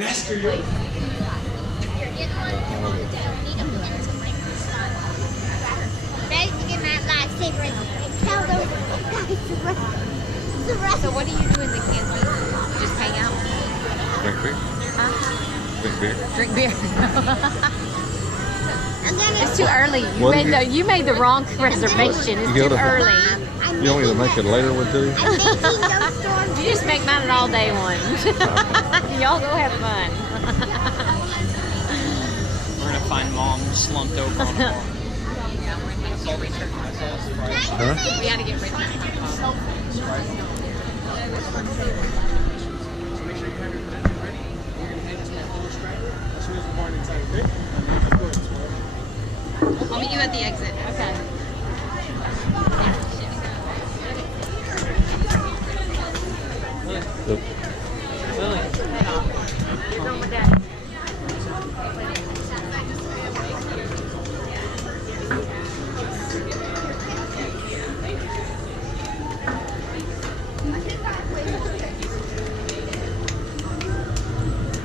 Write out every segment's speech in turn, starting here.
Master Yoda. Ready to get my lightsaber and tell those guys to run. So what do you do in the canteen? Just hang out? Drink beer. Huh? Drink beer. Drink beer. It's It's too early. You made the wrong reservation. It's too early. You don't need to make it later one too? You just make mine an all-day one. Y'all go have fun. We're gonna find Mom slumped over on a bar. Huh? We gotta get rid of that. I'll meet you at the exit. Okay. Yep. You're going with Daddy.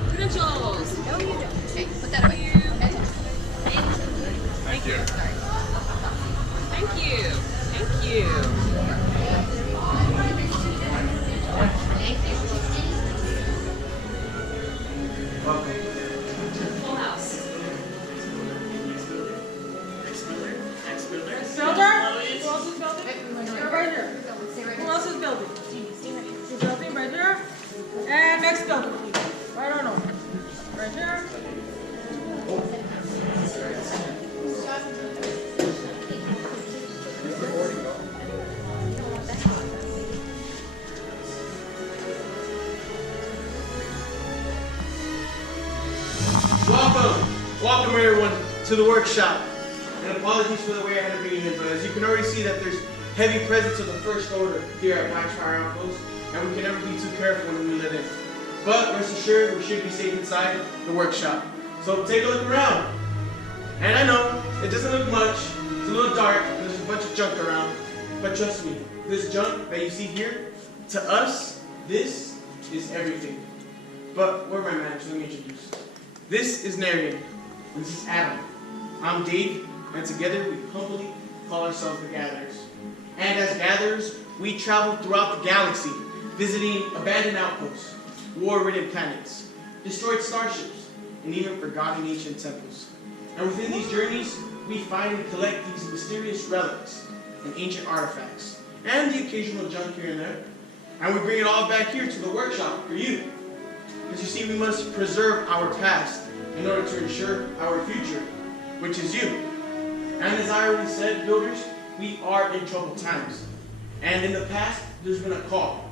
Credentials. Okay, put that away. Thank you. Thank you. Thank you. Full house. Builder? Who else is building? You're right here. Who else is building? You're building right here. And next building, please. Right or no? Right here. Welcome everyone to the workshop. And apologies for the way I had to bring you in, but as you can already see that there's heavy presence of the First Order here at Pine Fire Outpost, and we can never be too careful when we let in. But rest assured, we should be safe inside the workshop. So take a look around. And I know, it doesn't look much, it's a little dark, and there's a bunch of junk around, but trust me, this junk that you see here, to us, this is everything. But where are my managers? Let me introduce. This is Narian. This is Adam. I'm Dave, and together we humbly call ourselves the Gatherers. And as Gatherers, we travel throughout the galaxy, visiting abandoned outposts, war-ridden planets, destroyed starships, and even forgotten ancient temples. And within these journeys, we find and collect these mysterious relics and ancient artifacts, and the occasional junk here and there. And we bring it all back here to the workshop for you. Because you see, we must preserve our past in order to ensure our future, which is you. And as I already said, builders, we are in troubled times. And in the past, there's been a call.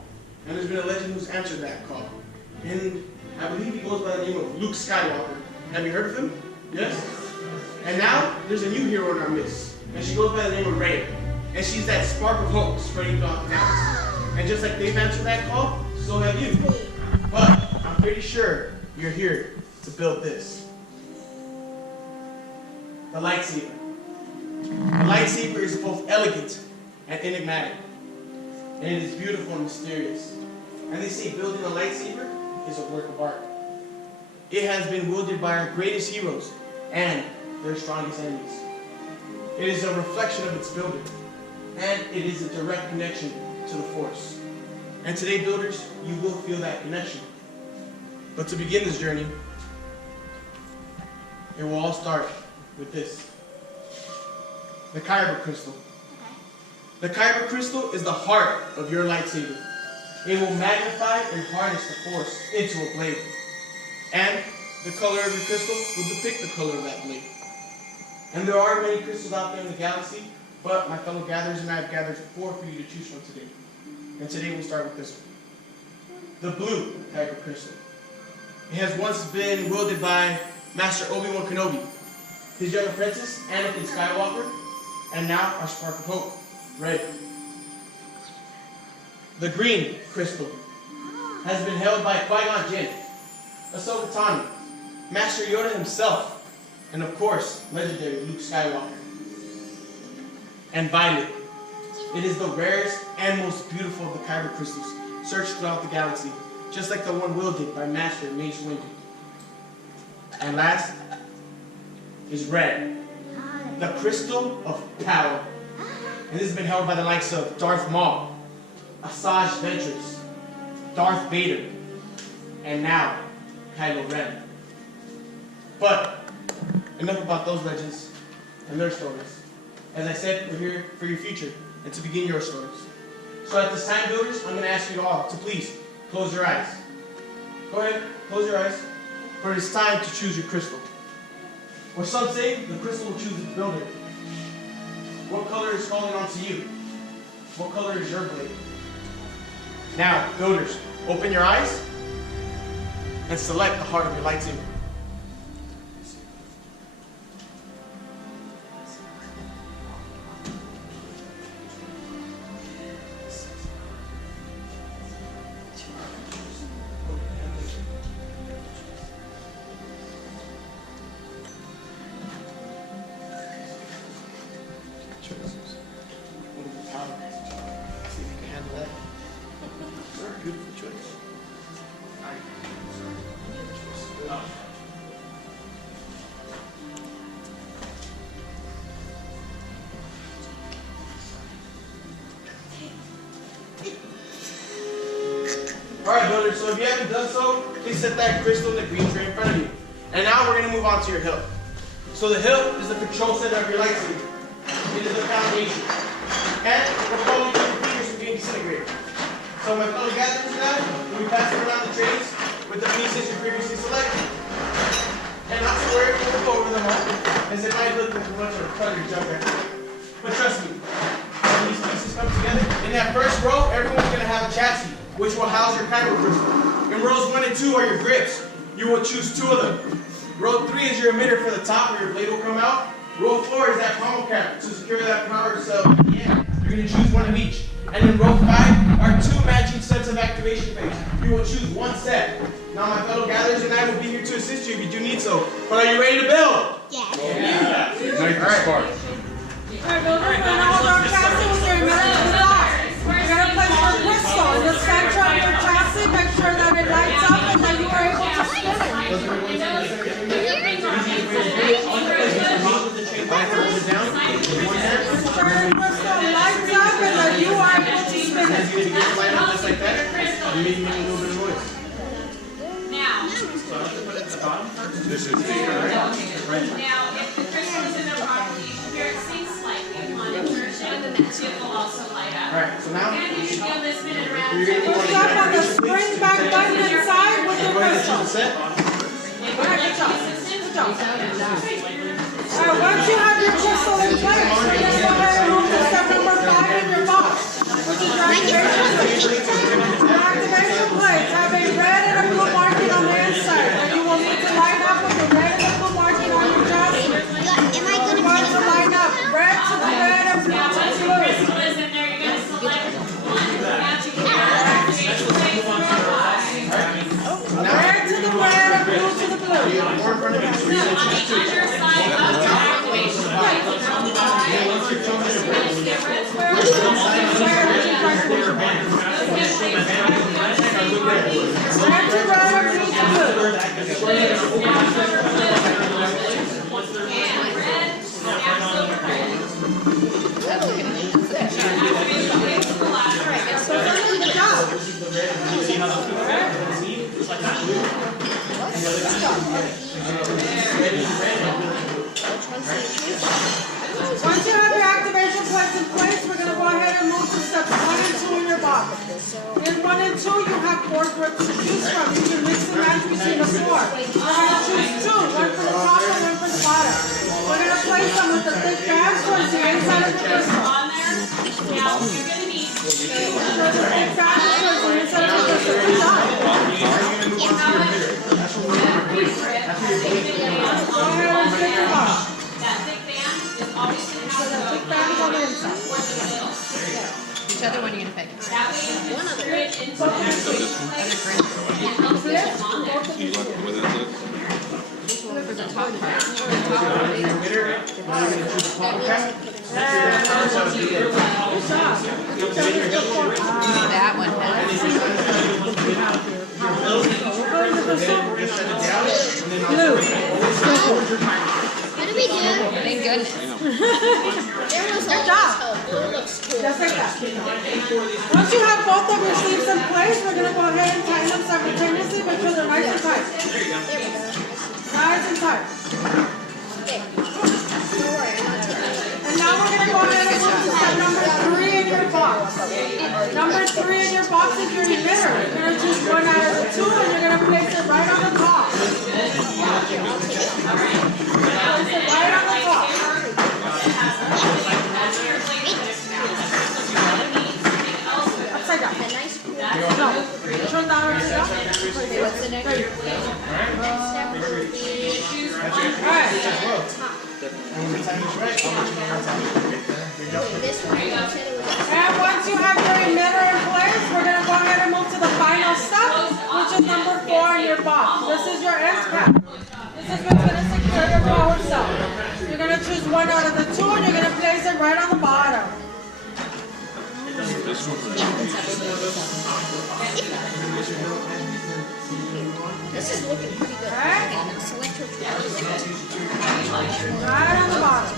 And there's been a legend who's answered that call. And I believe he goes by the name of Luke Skywalker. Have you heard of him? Yes? And now, there's a new hero in our midst. And she goes by the name of Rey. And she's that spark of hope spreading throughout the galaxy. And just like they've answered that call, so have you. But I'm pretty sure you're here to build this. The lightsaber. The lightsaber is both elegant and enigmatic. And it is beautiful and mysterious. And they say building a lightsaber is a work of art. It has been wielded by our greatest heroes and their strongest enemies. It is a reflection of its builder. And it is a direct connection to the Force. And today, builders, you will feel that connection. But to begin this journey, it will all start with this. The Kyber crystal. The Kyber crystal is the heart of your lightsaber. It will magnify and harness the Force into a blade. And the color of your crystal will depict the color of that blade. And there are many crystals out there in the galaxy, but my fellow gatherers and I have gathered 4 for you to choose from today. And today we'll start with this one. The blue Kyber crystal. It has once been wielded by Master Obi-Wan Kenobi, his young apprentice, Anakin Skywalker, and now our spark of hope, Rey. The green crystal has been held by Qui-Gon Jinn, Ahsoka Tano, Master Yoda himself, and of course, legendary Luke Skywalker. And violet. It is the rarest and most beautiful of the Kyber crystals searched throughout the galaxy, just like the one wielded by Master Mace Windu. And last is red, the crystal of power. And this has been held by the likes of Darth Maul, Asajj Ventress, Darth Vader, and now Kylo Ren. But enough about those legends and their stories. As I said, we're here for your future and to begin your stories. So at this time, builders, I'm going to ask you all to please close your eyes. Go ahead, close your eyes, for it is time to choose your crystal. Or some say the crystal will choose its builder. What color is calling onto you? What color is your blade? Now, builders, open your eyes and select the heart of your lightsaber. See if you can handle that. Beautiful choice. Alright, builders, so if you haven't done so, please set that crystal in the green tray in front of you. And now we're going to move on to your hilt. So the hilt is the control center of your lightsaber. It is the foundation. And we're probably keep your fingers from being disintegrated. So my fellow gatherers now, we'll be passing around the trays with the pieces you previously selected. And not to worry, we'll go over them all, as it might look like a bunch of cluttered junk right now. But trust me, when these pieces come together, in that first row, everyone's going to have a chassis, which will house your kyber crystal. In rows 1 and 2 are your grips. You will choose 2 of them. Row 3 is your emitter for the top, where your blade will come out. Row 4 is that pommel cap to secure that power cell at the end. You're going to choose 1 of each. And in row 5 are 2 matching sets of activation phase. You will choose 1 set. Now my fellow gatherers and I will be here to assist you if you do need so. But are you ready to build? Yes. Yeah. Make the spark. Alright, builders, we're going to hold our chassis with your emitter to the top. You're going to place your crystal in the center of your chassis. Make sure that it lights up and that you are able to spin it. You are able to spin it. As you get the light up just like that, you may make a little bit of noise. Now, So I have to put it at the bottom first. This is the now, if the crystal is in there properly, you can hear it sing slightly upon insertion, it will also light up. Alright, so now And you can feel this spinning around. you're going to Push up on the spring back button inside with the go ahead and choose crystal. a set. Alright, good job. Good job. Alright, once you have your crystal in place, you're going to go ahead and move to step number 5 in your box, which is your activation plate. Your activation plates have a red and a blue marking on the inside, and you will need to line up with the red and the blue marking on your chassis. Am I You're going going to line up red to the red and blue Now, to once the your blue. crystal is in there, you're going to select one. Now, to get your activation plates for a Red to the red and blue to the blue. So, on the underside of your activation plate, from the side, you're going to get red square with the Red to red and blue to blue. Once you have your activation plates in place, we're going to go ahead and move to steps 1 and 2 in your box. In 1 and 2, you have 4 grips to choose from. You can mix and match between the 4. You're going to choose 2, 1 for the top and 1 for the bottom. We're going to place them with the thick bands towards the inside of the crystal. on there. Now, you're going to need Make sure the thick bands towards the inside of the crystal. Good job. Go ahead and pick your box. that thick band is always going to have The thick band is on the inside. towards the middle. Which other one are you going to pick? That way you can screw it into the activation plate and help get it on there. For the top part. That one has. Blue. What do we do? Thank goodness. There was Good all job. this hope. It looks cool. Just like that. Once you have both of your sleeves in place, we're going to go ahead and tighten them simultaneously, make sure they're nice and tight. There we go. Nice and tight. Okay. Don't worry, I'm not taking it. And now we're going to go ahead and move to step number 3 in your box. Number 3 in your box is your emitter. You're going to choose one out of the two and you're going to place it right on the top. Place it right on the top. Upside down. No. Turn that around. What's the next? Alright. And once you have your emitter in place, we're going to go ahead and move to the final step, which is number 4 in your box. This is your end cap. This is what's going to secure your power cell. You're going to choose one out of the two and you're going to place it right on the bottom. This is looking pretty good. Right? Selector. Right on the bottom.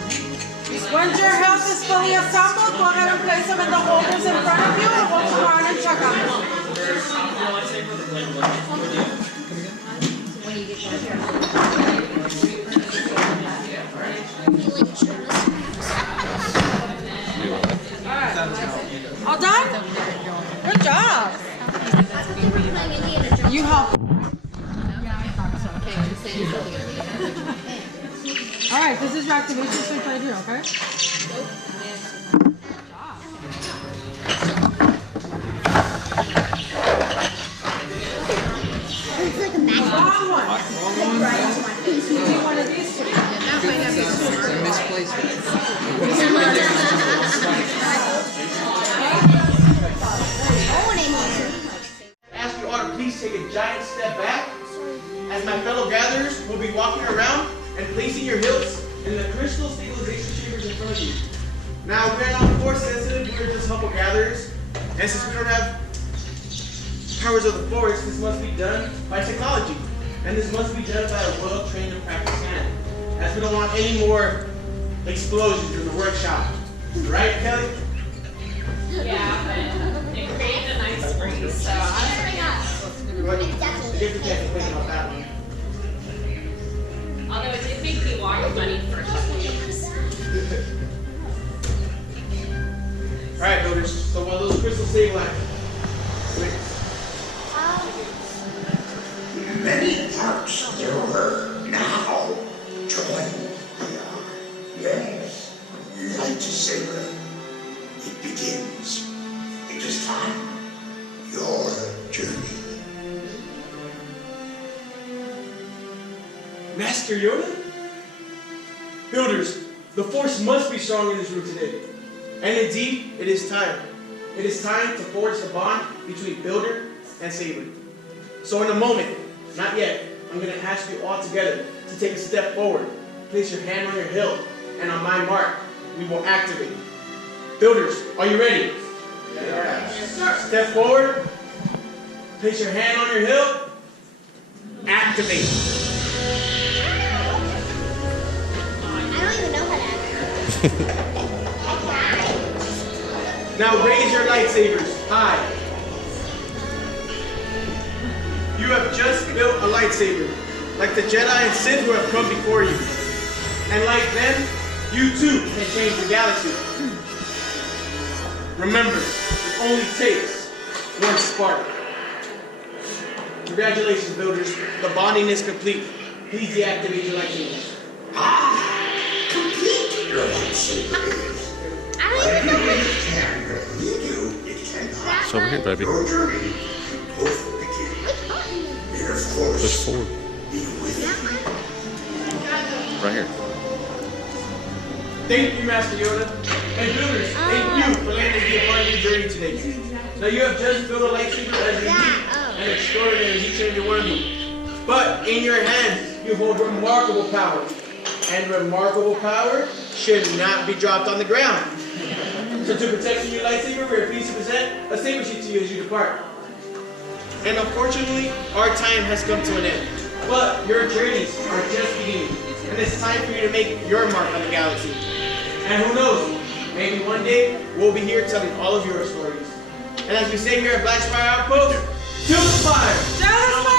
Once your house is fully assembled, go ahead and place them in the holders in front of you and we'll come around and check on them. Alright. All done? Good job. You help. Alright, this is your activation switch right here, okay? It's like a magic. Wrong one. You need one of these two. Ask you all to please take a giant step back as my fellow gatherers will be walking around and placing your hilts in the crystal stabilization chambers in front of you. Now, we're not force sensitive, we're just humble gatherers, and since we don't have powers of the force, this must be done by technology, and this must be done by a well-trained and practiced hand, as we don't want any more explosions in the workshop. Right, Kelly? Yeah, but it created a nice breeze, so I Well, I guess we can't complain about that one. although it did make me water money for a couple years. Alright, builders, so while those crystals stabilize, wait. Many parts there were now join the yes, lightsaber. It begins. It is time. Your journey. Master Yoda? Builders, the force must be strong in this room today. And indeed, it is time. It is time to forge the bond between Builder and Saber. So in a moment, not yet, I'm going to ask you all together to take a step forward. Place your hand on your hilt, and on my mark, we will activate. Builders, are you ready? Yes, sir. Step forward. Place your hand on your hilt. Activate. I don't even know how to act. Now raise your lightsabers high. You have just built a lightsaber, like the Jedi and Sith who have come before you. And like them, you too can change the galaxy. Remember, it only takes one spark. Congratulations, builders. The bonding is complete. Please deactivate your lightsabers. Complete your lightsaber. I don't even know It can lead you, it cannot. It's over here, baby. Your journey both begin. May the force Push forward. be with you. Right here. Thank you, Master Yoda. And builders, thank you for letting me be a part of your journey today. Now you have just built a lightsaber as unique and extraordinary as each and every one of you. But in your hands, you hold remarkable power. And remarkable power should not be dropped on the ground. So to protect your lightsaber, we are pleased to present a saber sheet to you as you depart. And unfortunately, our time has come to an end. But your journeys are just beginning. And and it's time for you to make your mark on the galaxy. And who knows, maybe one day we'll be here telling all of your stories. And as we say here at Black Spire Outpost, to the fire! Down the